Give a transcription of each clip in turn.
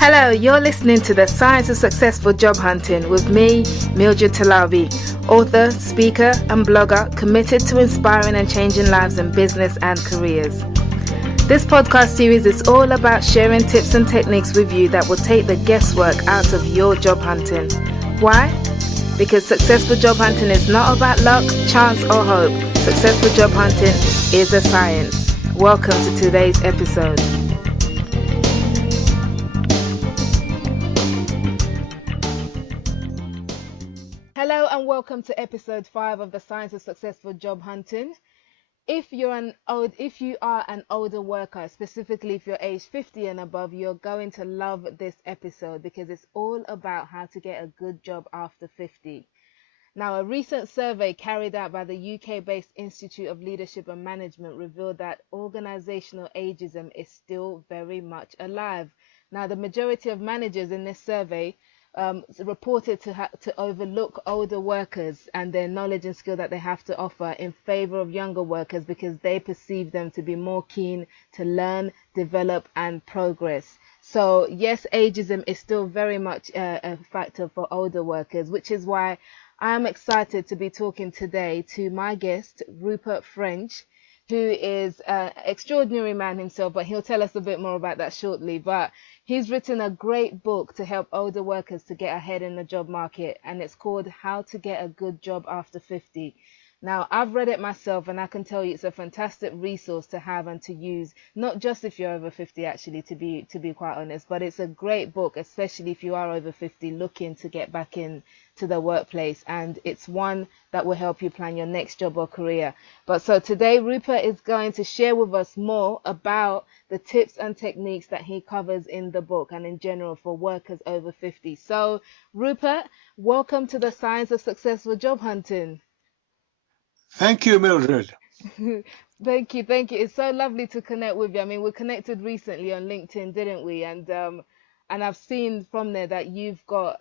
Hello, you're listening to The Science of Successful Job Hunting with me, Mildred Talabi, author, speaker and blogger committed to inspiring and changing lives in business and careers. This podcast series is all about sharing tips and techniques with you that will take the guesswork out of your job hunting. Why? Because successful job hunting is not about luck, chance or hope. Successful job hunting is a science. Welcome to today's episode. Hello and welcome to episode 5 of the Science of Successful Job Hunting. If you are an older worker, specifically if you're age 50 and above, you're going to love this episode because it's all about how to get a good job after 50. Now, a recent survey carried out by the UK-based Institute of Leadership and Management revealed that organizational ageism is still very much alive. Now, the majority of managers in this survey reported to overlook older workers and their knowledge and skill that they have to offer in favor of younger workers because they perceive them to be more keen to learn, develop and progress. So yes, ageism is still very much a factor for older workers, which is why I am excited to be talking today to my guest, Rupert French, who is an extraordinary man himself, but he'll tell us a bit more about that shortly. But he's written a great book to help older workers to get ahead in the job market, and it's called How to Get a Good Job After 50. Now, I've read it myself, and I can tell you it's a fantastic resource to have and to use, not just if you're over 50, actually, to be quite honest, but it's a great book, especially if you are over 50 looking to get back in to the workplace, and it's one that will help you plan your next job or career. But so today, Rupert is going to share with us more about the tips and techniques that he covers in the book and in general for workers over 50. So, Rupert, welcome to the Science of Successful Job Hunting. Thank you, Mildred. Thank you. It's so lovely to connect with you. I mean, we connected recently on LinkedIn, didn't we? And I've seen from there that you've got,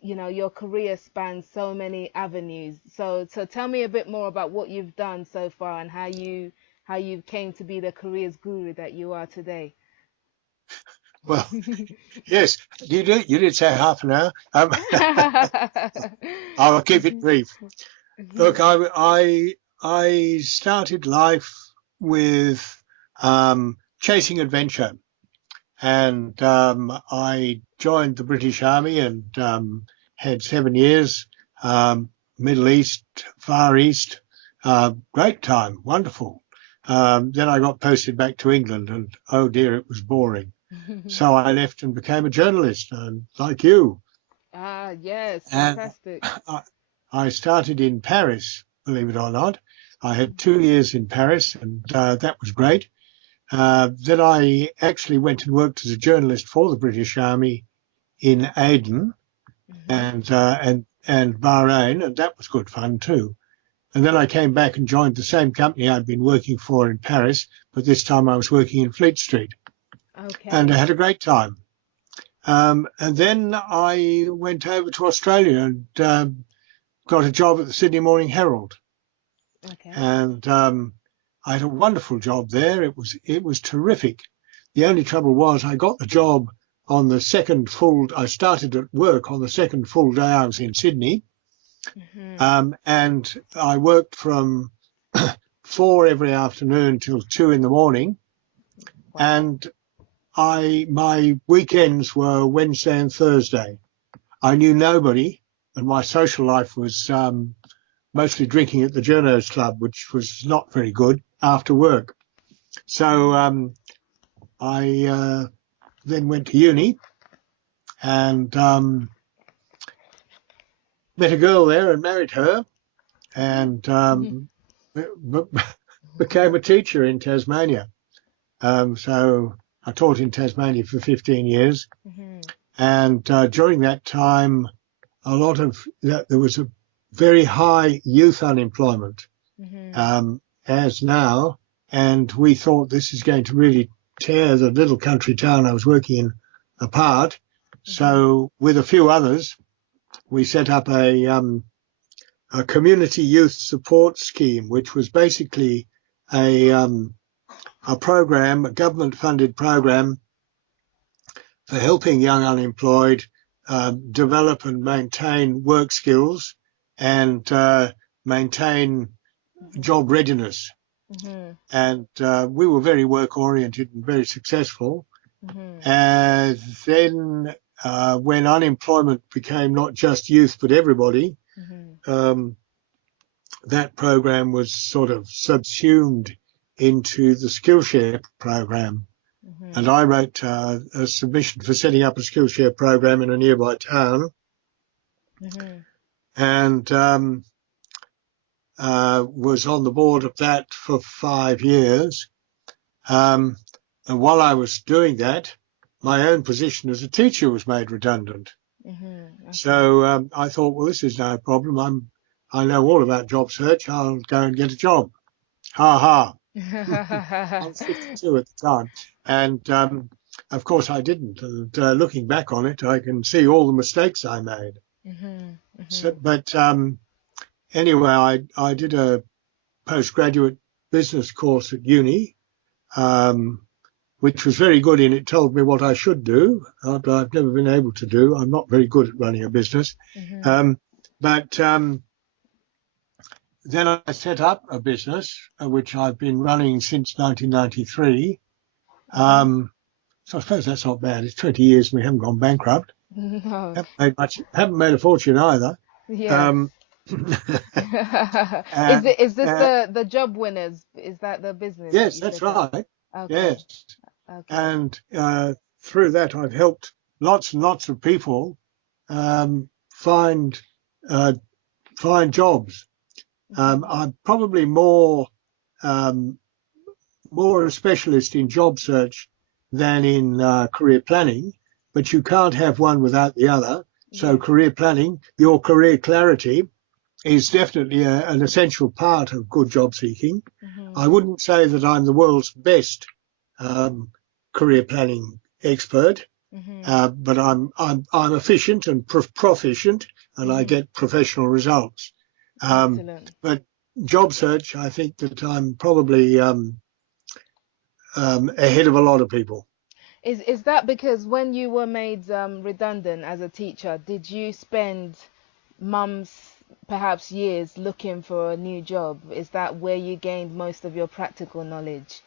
your career spans so many avenues. So tell me a bit more about what you've done so far and how you came to be the careers guru that you are today. Well, yes, you did say half an hour. I'll keep it brief. Look, I started life with chasing adventure, and I joined the British Army and had 7 years, Middle East, Far East, great time, wonderful. Then I got posted back to England, and oh dear, it was boring. So I left and became a journalist, like you. Ah, yes, And fantastic. I started in Paris, believe it or not. I had 2 years in Paris, and that was great. Then I actually went and worked as a journalist for the British Army in Aden and Bahrain, and that was good fun too. And then I came back and joined the same company I'd been working for in Paris, but this time I was working in Fleet Street. Okay. And I had a great time. And then I went over to Australia and got a job at the Sydney Morning Herald. Okay. And I had a wonderful job there. It was terrific. The only trouble was I got the job on the I started at work on the second full day I was in Sydney. And I worked from 4 every afternoon till 2 in the morning. Wow. And my weekends were Wednesday and Thursday. I knew nobody, and my social life was mostly drinking at the Journos Club, which was not very good after work. So I then went to uni and met a girl there and married her, and became a teacher in Tasmania. So I taught in Tasmania for 15 years. And during that time, there was a very high youth unemployment, as now. And we thought this is going to really tear the little country town I was working in apart. So with a few others, we set up a community youth support scheme, which was basically a program, a government funded program for helping young unemployed develop and maintain work skills and maintain job readiness. And we were very work oriented and very successful. And then when unemployment became not just youth but everybody, that program was sort of subsumed into the Skillshare program. And I wrote a submission for setting up a Skillshare program in a nearby town. And was on the board of that for 5 years. And while I was doing that, my own position as a teacher was made redundant. So I thought, well, this is no problem. I know all about job search. I'll go and get a job. Ha ha. I was 52 at the time. And of course I didn't. And looking back on it, I can see all the mistakes I made. So, but anyway, I did a postgraduate business course at uni, which was very good in it told me what I should do, but I've never been able to do. I'm not very good at running a business. But then I set up a business, which I've been running since 1993. So I suppose that's not bad. It's 20 years and we haven't gone bankrupt. No. Haven't made a fortune either. Yeah. Is this the job winners? Is that the business? Yes, that's right. Okay. Yes. Okay. And through that, I've helped lots and lots of people find jobs. I'm probably more a specialist in job search than in career planning, but you can't have one without the other. So career planning, your career clarity is definitely an essential part of good job seeking. I wouldn't say that I'm the world's best career planning expert, but I'm efficient and proficient, and I get professional results. But job search, I think that I'm probably ahead of a lot of people. Is that because when you were made redundant as a teacher, did you spend months, perhaps years, looking for a new job? Is that where you gained most of your practical knowledge?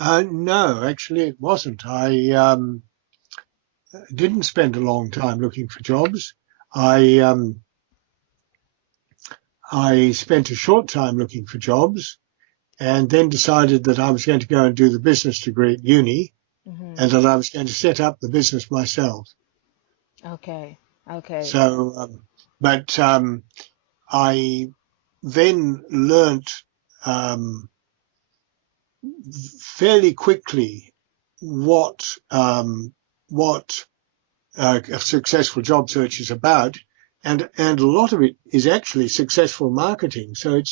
No, actually it wasn't. I didn't spend a long time looking for jobs. I spent a short time looking for jobs and then decided that I was going to go and do the business degree at uni and that I was going to set up the business myself. Okay. So, but I then learnt fairly quickly what a successful job search is about, and a lot of it is actually successful marketing. So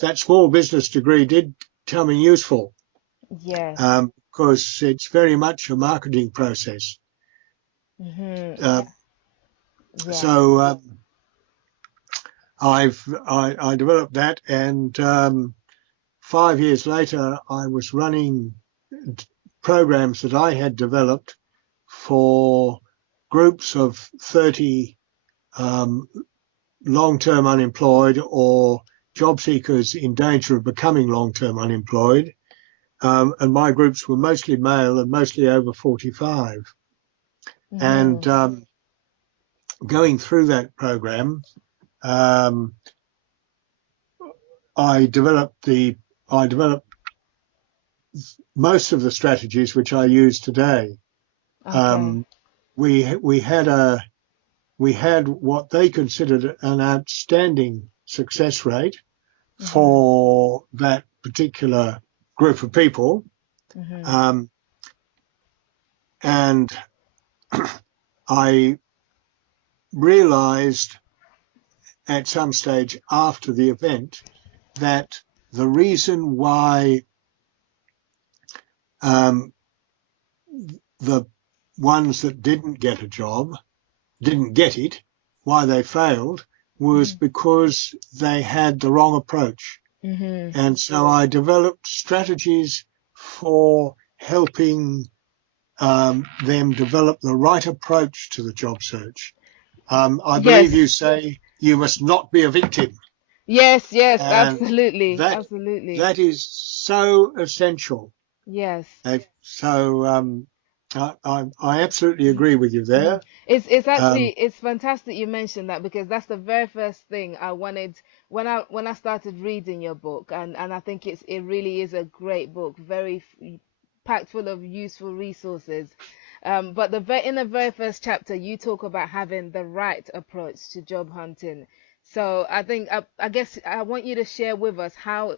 that small business degree did come in useful. Yes. Because it's very much a marketing process. So I developed that, and 5 years later I was running programs that I had developed for groups of 30 long-term unemployed or job seekers in danger of becoming long-term unemployed. And my groups were mostly male and mostly over 45. And going through that program, I developed most of the strategies which I use today. We had what they considered an outstanding success rate for that particular group of people. And I realized at some stage after the event that the reason why the ones that didn't get a job didn't get it, why they failed, was because they had the wrong approach. And so I developed strategies for helping them develop the right approach to the job search. I believe Yes. you say you must not be a victim. Yes, yes, And absolutely, that absolutely. that is so essential. Yes. So I absolutely agree with you Hmm. there. It's actually Um, it's fantastic you mentioned that, because that's the very first thing I wanted when I started reading your book, and I think it really is a great book, very packed full of useful resources. But in the very first chapter, you talk about having the right approach to job hunting. So I guess I want you to share with us how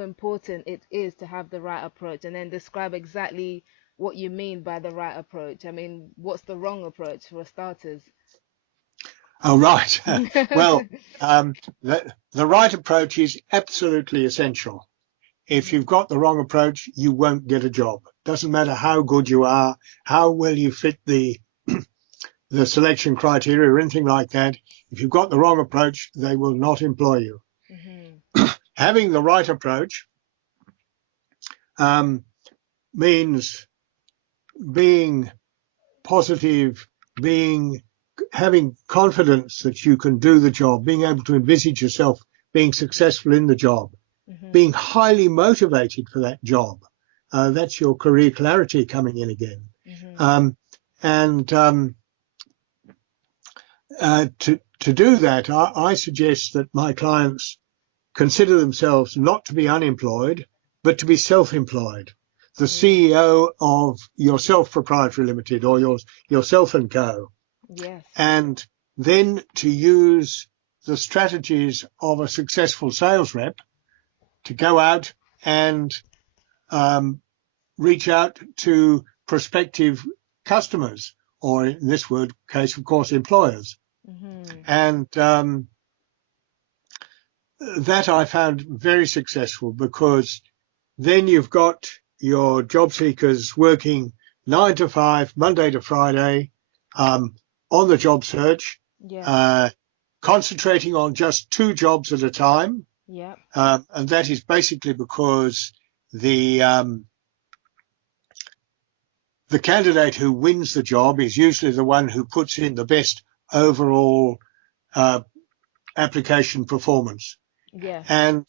important it is to have the right approach, and then describe exactly what you mean by the right approach. I mean, what's the wrong approach for starters? oh, right. Well, the right approach is absolutely essential. If you've got the wrong approach, you won't get a job. Doesn't matter how good you are, how well you fit the selection criteria or anything like that. If you've got the wrong approach, they will not employ you. Hmm. Having the right approach um, means being positive, having confidence that you can do the job, being able to envisage yourself being successful in the job, Hmm. being highly motivated for that job. That's your career clarity coming in again. Hmm. Um, and to do that, I suggest that my clients consider themselves not to be unemployed, but to be self-employed. The Yeah. CEO of Yourself Proprietary Limited or Yourself and Co. Yes. And then to use the strategies of a successful sales rep to go out and um, reach out to prospective customers, or in this case, of course, employers. Hmm. And that I found very successful, because then you've got your job seekers working 9 to 5, Monday to Friday, on the job search, Yeah. uh, concentrating on just 2 jobs at a time. Yeah. And that is basically because the the candidate who wins the job is usually the one who puts in the best overall uh, application performance. Yes. And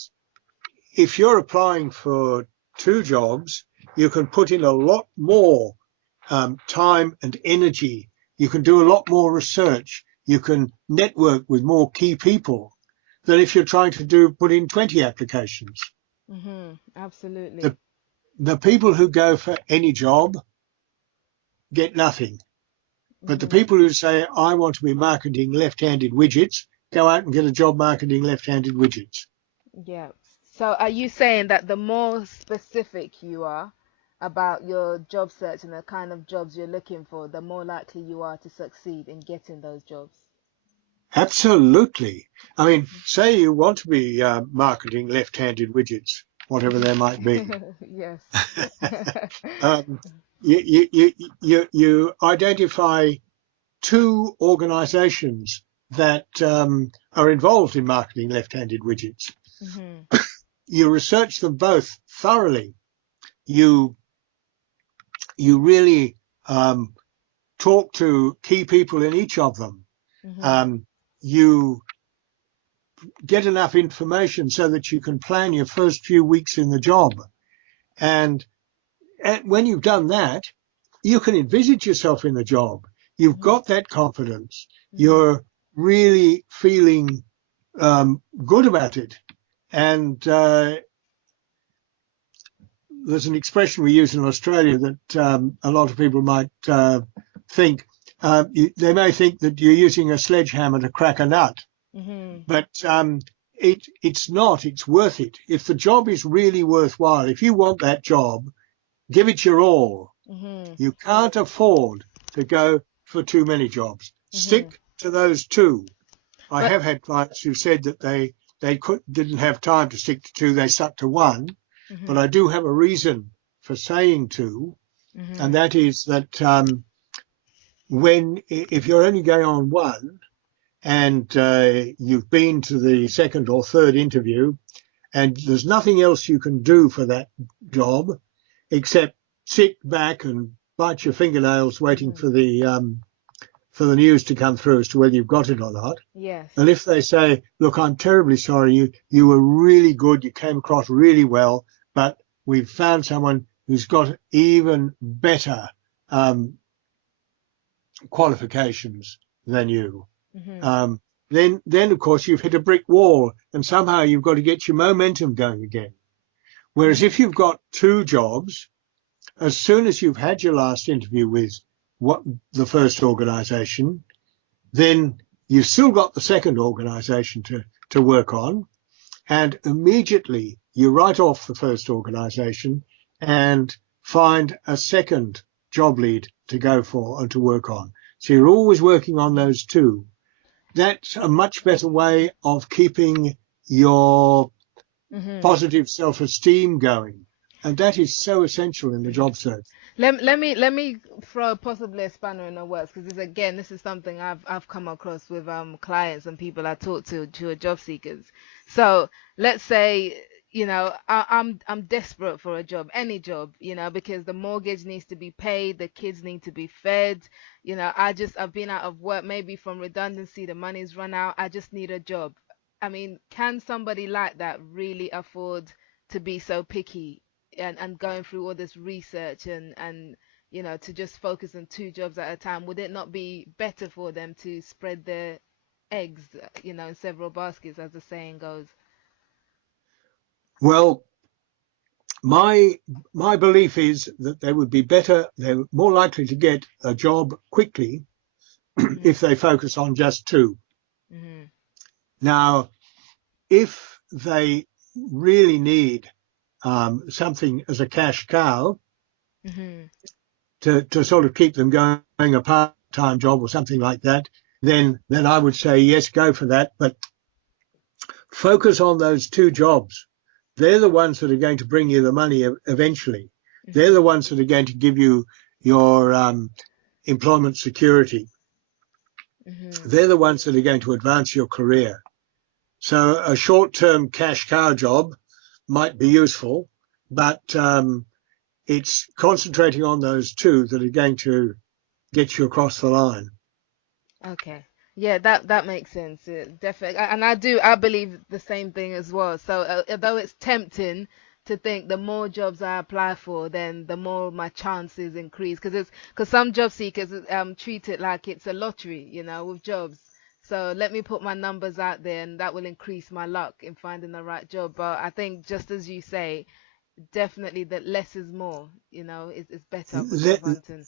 if you're applying for 2 jobs, you can put in a lot more time and energy. You can do a lot more research. You can network with more key people than if you're trying to put in 20 applications. Absolutely. The, the people who go for any job get nothing. But the Hmm. people who say, I want to be marketing left-handed widgets, go out and get a job marketing left-handed widgets. Yeah. So are you saying that the more specific you are about your job search and the kind of jobs you're looking for, the more likely you are to succeed in getting those jobs? Absolutely. I mean, say you want to be marketing left-handed widgets, whatever they might be. Yes. um, you identify 2 organizations that are involved in marketing left-handed widgets. Hmm. You research them both thoroughly. You really talk to key people in each of them. Hmm. Um, you get enough information so that you can plan your first few weeks in the job. And when you've done that, you can envisage yourself in the job. You've Hmm. got that confidence. Hmm. You're really feeling good about it. And there's an expression we use in Australia that a lot of people might think. They may think that you're using a sledgehammer to crack a nut, Hmm. but it's not. It's worth it. If the job is really worthwhile, if you want that job, give it your all. Hmm. You can't afford to go for too many jobs. Hmm. Stick to those 2. I But have had clients who said that they didn't have time to stick to 2. They stuck to 1. But hmm. I do have a reason for saying 2, and Hmm. that is that if you're only going on 1 and you've been to the second or third interview and there's nothing else you can do for that job except sit back and bite your fingernails waiting Mm-hmm. for the news to come through as to whether you've got it or not. Yes. And if they say, look, I'm terribly sorry, you were really good, you came across really well, but we've found someone who's got even better qualifications than you. Mm-hmm. Then of course you've hit a brick wall, and somehow you've got to get your momentum going again. Whereas if Mm-hmm. you've got two jobs, as soon as you've had your last interview with what the first organisation, then you've still got the second organisation to work on, and immediately you write off the first organisation and find a second job lead to go for and to work on. So you're always working on those two. That's a much better way of keeping your Mm-hmm. positive self-esteem going. And that is so essential in the job search. Let me throw possibly a spanner in the works, because this is something I've come across with clients and people I talk to who are job seekers. So let's say, I'm desperate for a job, any job, because the mortgage needs to be paid, the kids need to be fed. I've been out of work, maybe from redundancy, the money's run out, I just need a job. I mean, can somebody like that really afford to be so picky and going through all this research and to just focus on two jobs at a time? Would it not be better for them to spread their eggs, in several baskets, as the saying goes? Well, my my belief is that they would be better, they're more likely to get a job quickly Mhm. if they focus on just two. Mhm. Now, if they really need something as a cash cow Mhm. to sort of keep them going, a part-time job or something like that, then I would say yes, go for that. But focus on those two jobs. They're the ones that are going to bring you the money eventually. They're Mhm. the ones that are going to give you your employment security. Mhm. They're the ones that are going to advance your career. So a short-term cash cow job might be useful, but it's concentrating on those two that are going to get you across the line. Okay. Yeah, that makes sense. Definitely, and I believe the same thing as well. So although it's tempting to think the more jobs I apply for, then the more my chances increase. Because some job seekers treat it like it's a lottery, with jobs. So let me put my numbers out there, and that will increase my luck in finding the right job. But I think, just as you say, definitely that less is more. Is better for job hunting.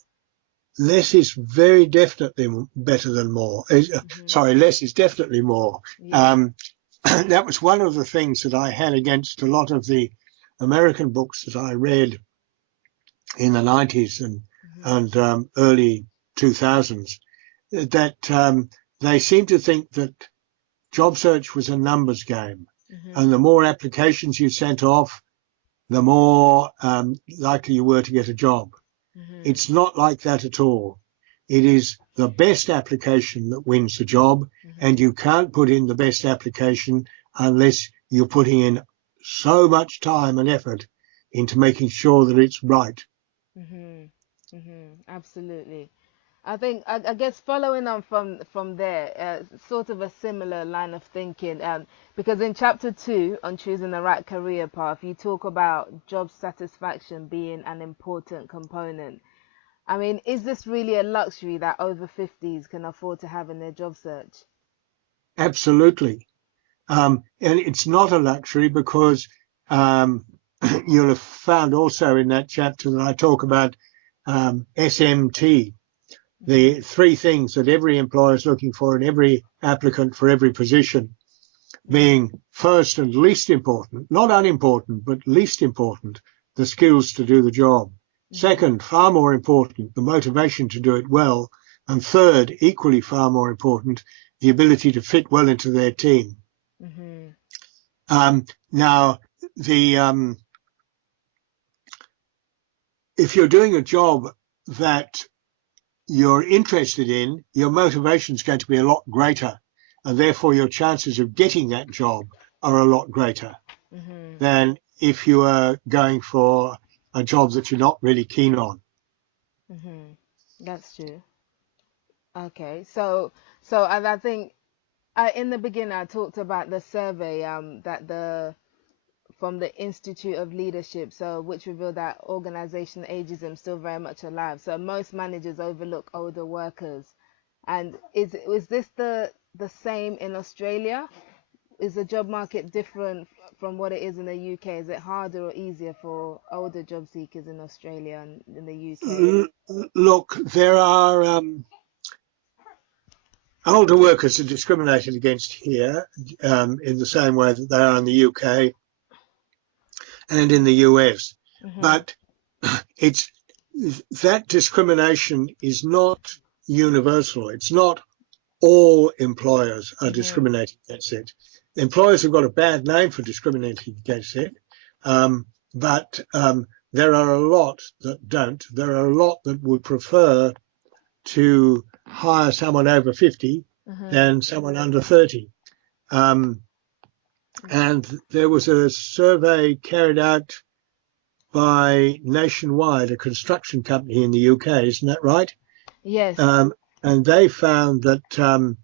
Less is very definitely better than more. Hmm. Sorry, less is definitely more. Yeah. That was one of the things that I had against a lot of the American books that I read in the 90s Hmm. and early 2000s, that they seemed to think that job search was a numbers game. Hmm. And the more applications you sent off, the more likely you were to get a job. Hmm. It's not like that at all. It is the best application that wins the job, and Hmm. you can't put in the best application unless you're putting in so much time and effort into making sure that it's right. Mhm. Mhm. Absolutely. I guess following on from there, sort of a similar line of thinking, because in chapter 2 on choosing the right career path, you talk about job satisfaction being an important component. I mean, is this really a luxury that over 50s can afford to have in their job search? Absolutely. And it's not a luxury because um, you'll have found also in that chapter that I talk about SMT, Mhm. the three things that every employer is looking for in every applicant for every position, Mhm. being first and least important, not unimportant, but least important, the skills to do the job. Mhm. Second, far more important, the motivation to do it well. And third, equally far more important, the ability to fit well into their team. Mhm. Now, the if you're doing a job that you're interested in, your motivation is going to be a lot greater, and therefore your chances of getting that job are a lot greater Mhm. than if you are going for a job that you're not really keen on. That's true. Okay, and I think in the beginning I talked about the survey that the from the Institute of Leadership, so which revealed that organizational ageism is still very much alive. So most managers overlook older workers. And is this the same in Australia? Is the job market different from what it is in the UK? Is it harder or easier for older job seekers in Australia and in the UK? Look, there are older workers are discriminated against here in the same way that they are in the UK and in the US. But it's that discrimination is not universal. It's not all employers are discriminating against it. Employers have got a bad name for discriminating against it, but there are a lot that don't. There are a lot that would prefer to hire someone over 50 than someone under 30. And there was a survey carried out by Nationwide, a construction company in the UK, isn't that right? Yes. And they found that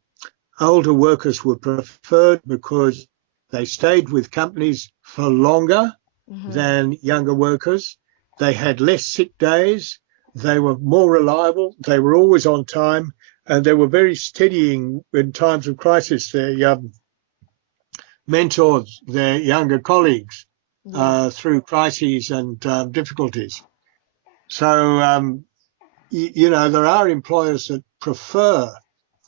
older workers were preferred because they stayed with companies for longer than younger workers. They had less sick days. They were more reliable. They were always on time, and they were very steadying in times of crisis. They mentored their younger colleagues through crises and difficulties. So, you know, there are employers that prefer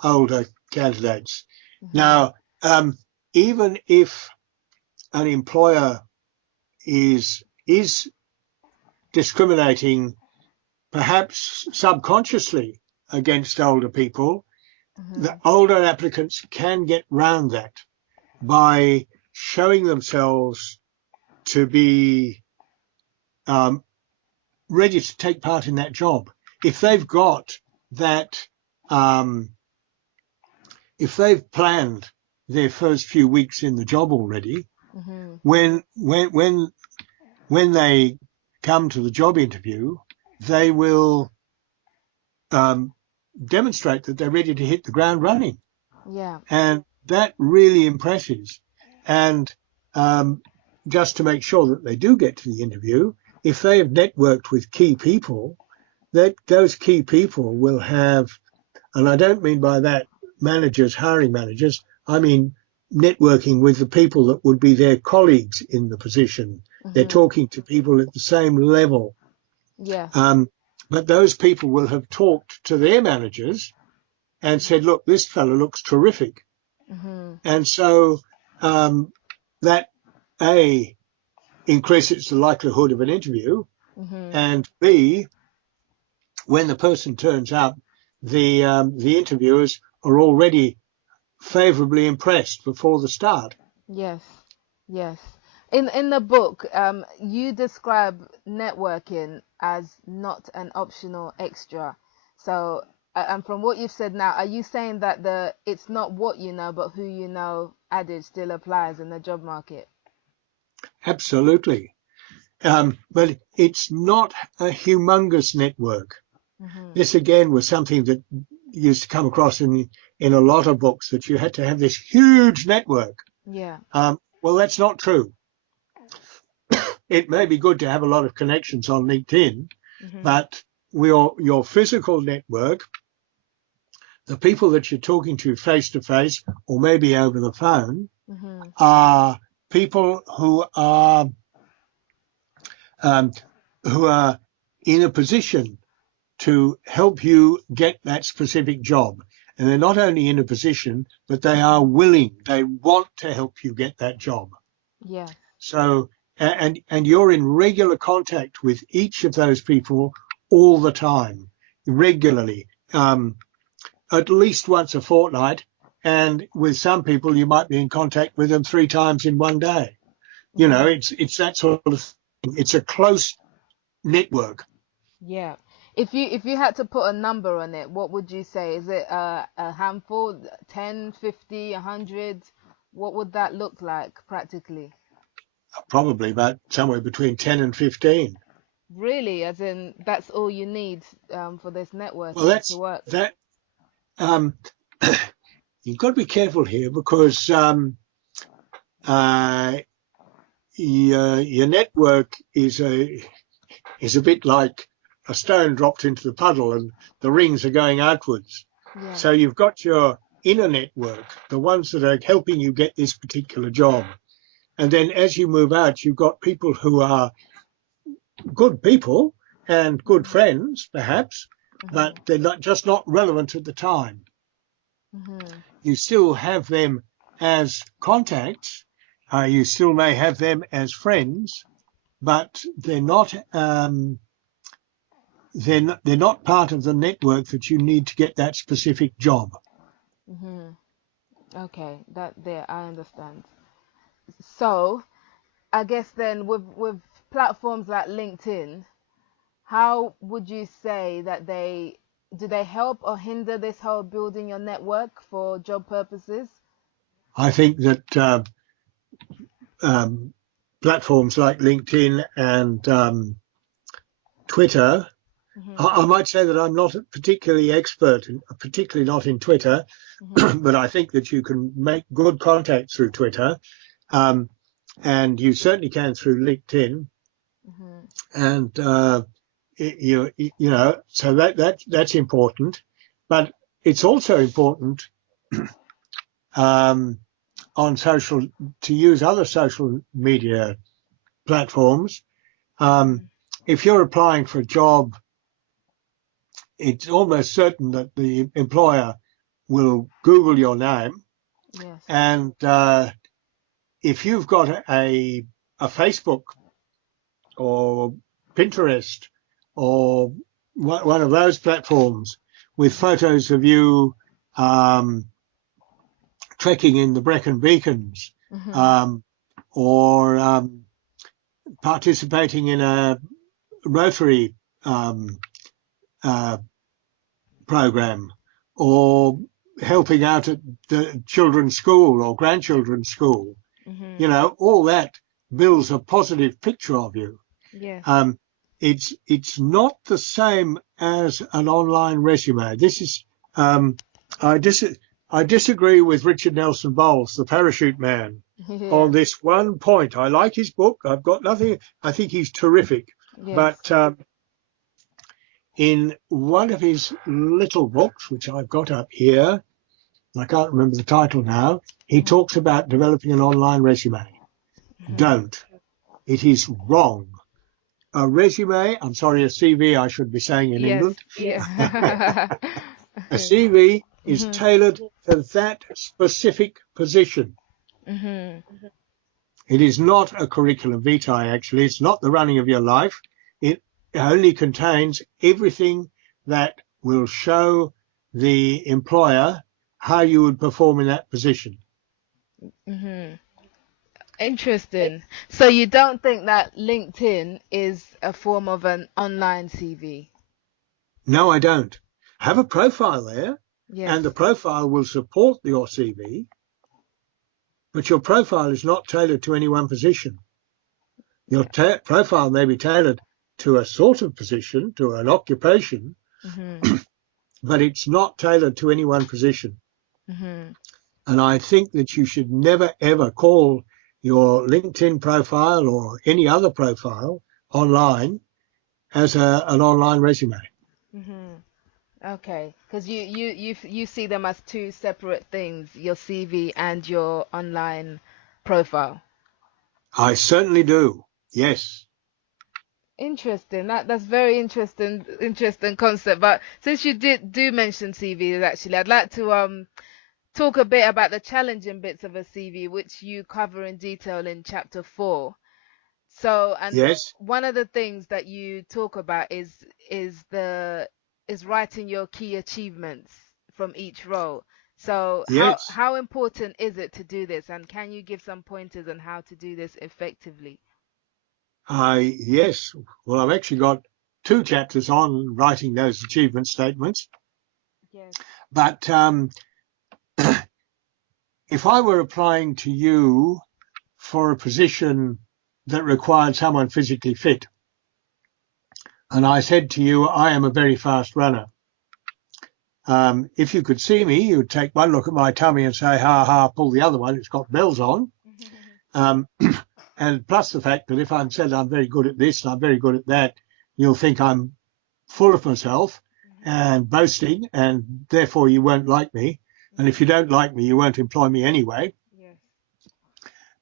older candidates. Now, even if an employer is discriminating, perhaps subconsciously, against older people, the older applicants can get round that by showing themselves to be ready to take part in that job. If they've got that, if they've planned their first few weeks in the job already, when they come to the job interview, they will demonstrate that they're ready to hit the ground running. Yeah. And that really impresses. And just to make sure that they do get to the interview, if they have networked with key people, that those key people will have, and I don't mean by that managers, hiring managers, I mean networking with the people that would be their colleagues in the position. They're talking to people at the same level. Yeah. But those people will have talked to their managers and said, look, this fellow looks terrific. And so that, A, increases the likelihood of an interview, and B, when the person turns up, the interviewers are already favourably impressed before the start. Yes. Yes. In the book, you describe networking as not an optional extra. So, and from what you've said now, are you saying that it's not what you know, but who you know adage still applies in the job market? Absolutely. But it's not a humongous network. This again was something that used to come across in a lot of books, that you had to have this huge network. Yeah. Well, that's not true. It may be good to have a lot of connections on LinkedIn, but your physical network, the people that you're talking to face to face or maybe over the phone, are people who are in a position to help you get that specific job. And they're not only in a position, but they are willing, they want to help you get that job. Yeah. So, and you're in regular contact with each of those people all the time, regularly, at least once a fortnight. And with some people, you might be in contact with them 3 times in one day. You know, it's that sort of thing. It's a close network. Yeah. If you had to put a number on it, what would you say? Is it a handful, 10, 50, 100? What would that look like practically? Probably about somewhere between 10 and 15. Really, as in that's all you need for this Well, networking to work. um, you've got to be careful here because uh, your network is a bit like a stone dropped into the puddle and the rings are going outwards. Yeah. So you've got your inner network, the ones that are helping you get this particular job. And then as you move out, you've got people who are good people and good friends, perhaps, but they're not relevant at the time. You still have them as contacts. You still may have them as friends, but they're not part of the network that you need to get that specific job. Okay, that there I understand. So I guess then with platforms like LinkedIn, how would you say that do they help or hinder this whole building your network for job purposes? I think that platforms like LinkedIn and Twitter, I might say that I'm not particularly expert, particularly not in Twitter, but I think that you can make good contacts through Twitter, and you certainly can through LinkedIn, and so that's important, but it's also important to use other social media platforms. If you're applying for a job, it's almost certain that the employer will Google your name. Yes. And if you've got a Facebook or Pinterest or one of those platforms with photos of you trekking in the Brecon Beacons, or participating in a Rotary program, or helping out at the children's school or grandchildren's school, all that builds a positive picture of you. Yes. It's not the same as an online resume. This is I disagree with Richard Nelson Bowles, the parachute man, on this one point. I like his book. I've got nothing. I think he's terrific. Yes. But in one of his little books, which I've got up here, I can't remember the title now, he talks about developing an online resume. Don't. It is wrong. A resume, I'm sorry, a CV, I should be saying in England. Yeah. A CV is tailored to that specific position. It is not a curriculum vitae, actually. It's not the running of your life. It only contains everything that will show the employer how you would perform in that position. Interesting. So you don't think that LinkedIn is a form of an online CV? No, I don't. Have a profile there, Yes. and the profile will support your CV, but your profile is not tailored to any one position. Your profile may be tailored to a sort of position, to an occupation, but it's not tailored to any one position. And I think that you should never, ever call your LinkedIn profile or any other profile online as an online resume. Okay, because you see them as two separate things, your CV and your online profile. I certainly do. Yes. Interesting. That's very interesting concept. But since you do mention CVs, actually, I'd like to talk a bit about the challenging bits of a CV, which you cover in detail in chapter 4. So, and Yes. one of the things that you talk about is writing your key achievements from each role. So, Yes. how important is it to do this, and can you give some pointers on how to do this effectively? Yes. Well, I've actually got 2 chapters on writing those achievement statements. Yes. But if I were applying to you for a position that required someone physically fit, and I said to you, I am a very fast runner. If you could see me, you'd take one look at my tummy and say, ha ha, pull the other one, it's got bells on. Um, and plus the fact that if I'm said I'm very good at this and I'm very good at that, you'll think I'm full of myself and boasting, and therefore you won't like me. And if you don't like me, you won't employ me anyway. Yes.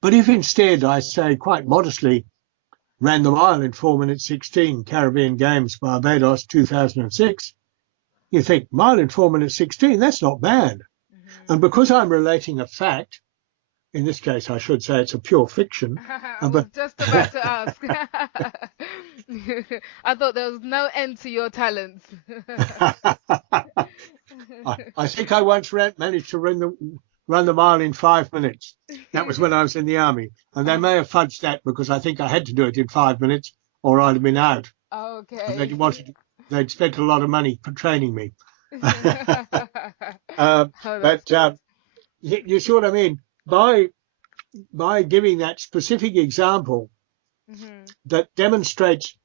But if instead I say quite modestly, ran the mile in 4 minutes 16, Caribbean Games, Barbados, 2006, you think, mile in 4 minutes 16, that's not bad. And because I'm relating a fact, in this case, I should say it's a pure fiction. I was just about to ask. I thought there was no end to your talents. I think I once managed to run the mile in 5 minutes. That was when I was in the army. And they may have fudged that because I think I had to do it in 5 minutes or I'd have been out. Okay. They'd spent a lot of money for training me. Oh, that's But you see what I mean? By giving that specific example that demonstrates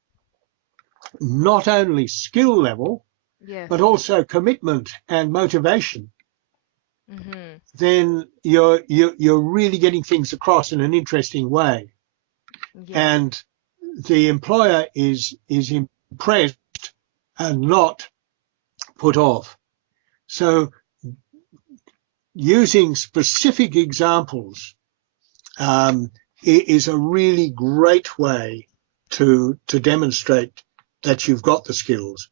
not only skill level, yes. but also commitment and motivation, then you're really getting things across in an interesting way. Yeah. And the employer is impressed and not put off. So using specific examples is a really great way to demonstrate that you've got the skills.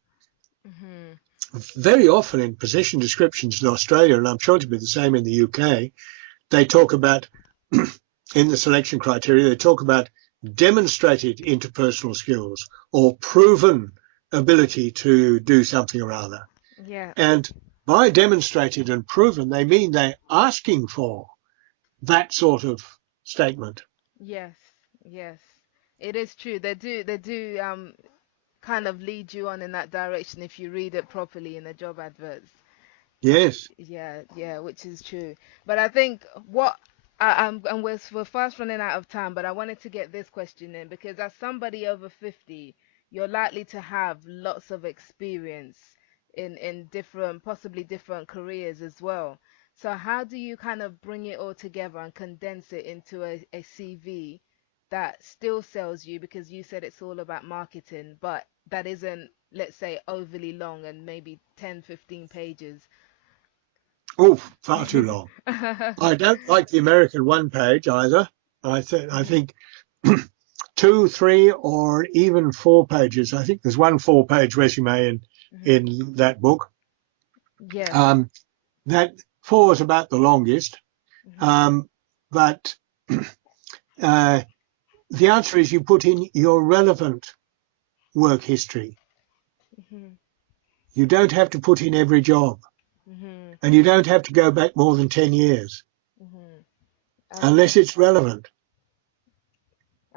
Very often in position descriptions in Australia, and I'm sure to be the same in the UK, they talk about, in the selection criteria, they talk about demonstrated interpersonal skills or proven ability to do something or other. Yeah. And by demonstrated and proven, they mean they're asking for that sort of statement. Yes. Yes. It is true. They do kind of lead you on in that direction if you read it properly in the job adverts. Yes. Yeah, yeah, which is true. But I think what and we're fast running out of time, but I wanted to get this question in because as somebody over 50, you're likely to have lots of experience in different, possibly different careers as well. So how do you kind of bring it all together and condense it into a CV that still sells you because you said it's all about marketing, but that isn't, let's say, overly long and maybe 10, 15 pages? Oh, far too long. I don't like the American one page either. I think 2, 3, or even 4 pages. I think there's one 4-page resume in that book. Yeah. That 4 is about the longest. But the answer is you put in your relevant work history. You don't have to put in every job. And you don't have to go back more than 10 years unless it's relevant.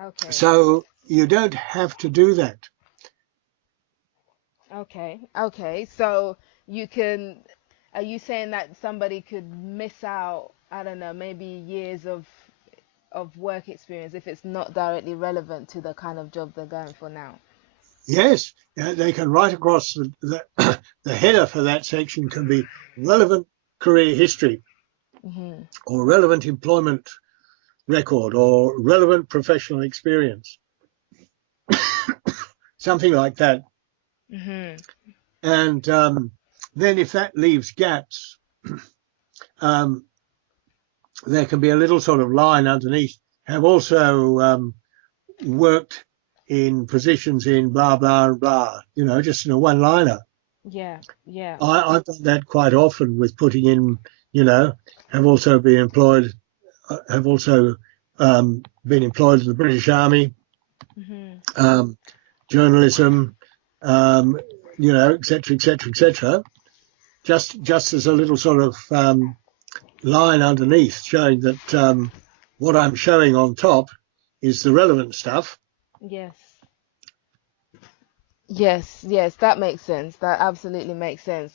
Okay. So you don't have to do that. Okay. Okay. So you can, are you saying that somebody could miss out, I don't know, maybe years of work experience if it's not directly relevant to the kind of job they're going for now? Yes, they can write across the header for that section can be relevant career history or relevant employment record or relevant professional experience, something like that. And then if that leaves gaps, there can be a little sort of line underneath. Have also worked in positions in blah, blah, and blah, just in a one-liner. Yeah, yeah. I've done that quite often with putting in, have also been employed in the British Army, journalism, et cetera, et cetera, et cetera. Just as a little sort of line underneath showing that what I'm showing on top is the relevant stuff. Yes. Yes, yes, that makes sense. That absolutely makes sense.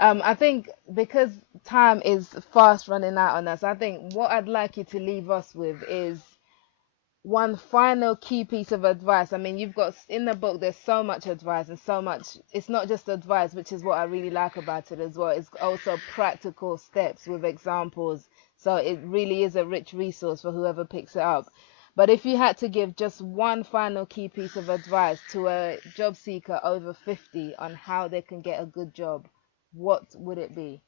I think because time is fast running out on us, I think what I'd like you to leave us with is one final key piece of advice. I mean, you've got in the book, there's so much advice and so much, it's not just advice, which is what I really like about it as well. It's also practical steps with examples. So it really is a rich resource for whoever picks it up. But if you had to give just one final key piece of advice to a job seeker over 50 on how they can get a good job, what would it be?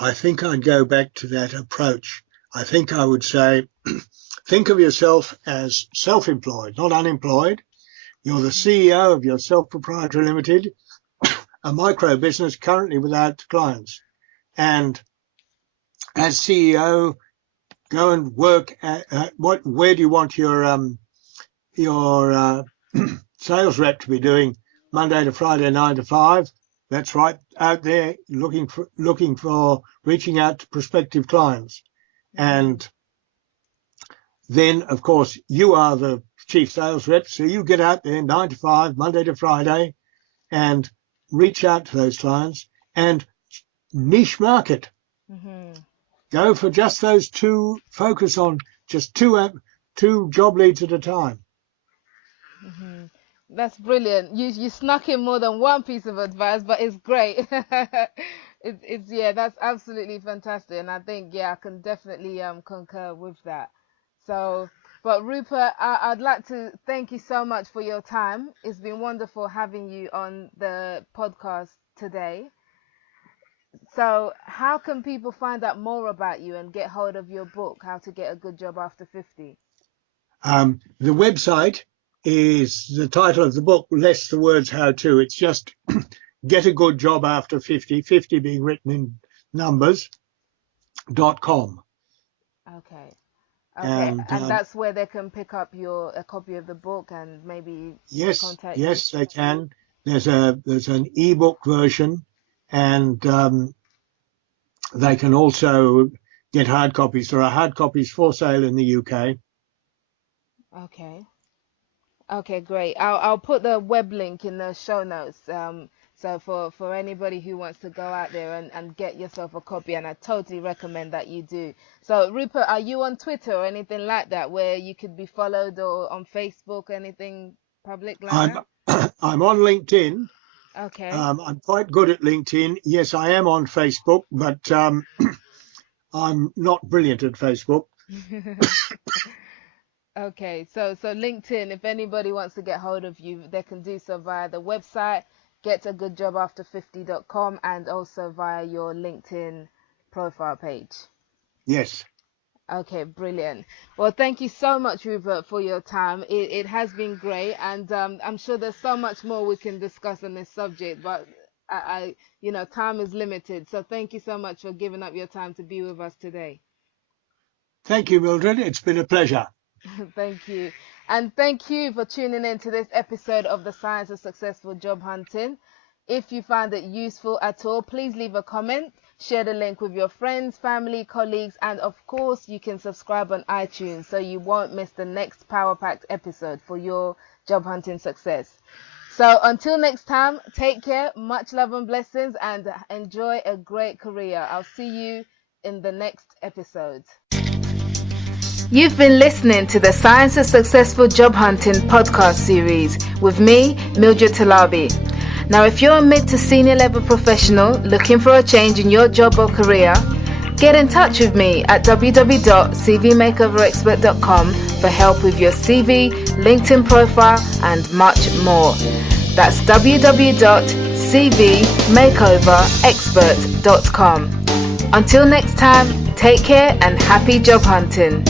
I think I'd go back to that approach. I think I would say, think of yourself as self-employed, not unemployed. You're the CEO of your self-proprietary limited, a micro business currently without clients. And as CEO, go and work at where do you want your sales rep to be doing Monday to Friday, 9 to 5? That's right, out there looking for reaching out to prospective clients. And then, of course, you are the chief sales rep, so you get out there 9 to 5, Monday to Friday, and reach out to those clients and niche market. Mm-hmm. Go for just those two, focus on just two job leads at a time. Mm-hmm. That's brilliant. You snuck in more than one piece of advice, but it's great. It's yeah, that's absolutely fantastic, and I think I can definitely concur with that. So, but Rupert, I'd like to thank you so much for your time. It's been wonderful having you on the podcast today. So, how can people find out more about you and get hold of your book, How to Get a Good Job After 50? The website is the title of the book, less the words how to. It's just Get a Good Job After 50, 50 being written in numbers.com. Okay. And that's where they can pick up a copy of the book and maybe contact you. Yes, they can. There's an ebook version, and they can also get hard copies. There are hard copies for sale in the UK. Okay, great. I'll put the web link in the show notes. So for anybody who wants to go out there and get yourself a copy, and I totally recommend that you do. So Rupert, are you on Twitter or anything like that where you could be followed, or on Facebook, anything public like that? I'm on LinkedIn. Okay. I'm quite good at LinkedIn. Yes, I am on Facebook, but I'm not brilliant at Facebook. Okay, so LinkedIn, if anybody wants to get hold of you, they can do so via the website, getagoodjobafter50.com, and also via your LinkedIn profile page. Yes. Okay, brilliant. Well, thank you so much, Rupert, for your time. It has been great, and I'm sure there's so much more we can discuss on this subject, but I time is limited. So thank you so much for giving up your time to be with us today. Thank you, Mildred. It's been a pleasure. Thank you. And thank you for tuning in to this episode of The Science of Successful Job Hunting. If you found it useful at all, please leave a comment, share the link with your friends, family, colleagues, and of course you can subscribe on iTunes so you won't miss the next power-packed episode for your job hunting success. So until next time, take care, much love and blessings, and enjoy a great career. I'll see you in the next episode. You've been listening to the Science of Successful Job Hunting podcast series with me, Mildred Talabi. Now, if you're a mid to senior level professional looking for a change in your job or career, get in touch with me at www.cvmakeoverexpert.com for help with your CV, LinkedIn profile, and much more. That's www.cvmakeoverexpert.com. Until next time, take care and happy job hunting.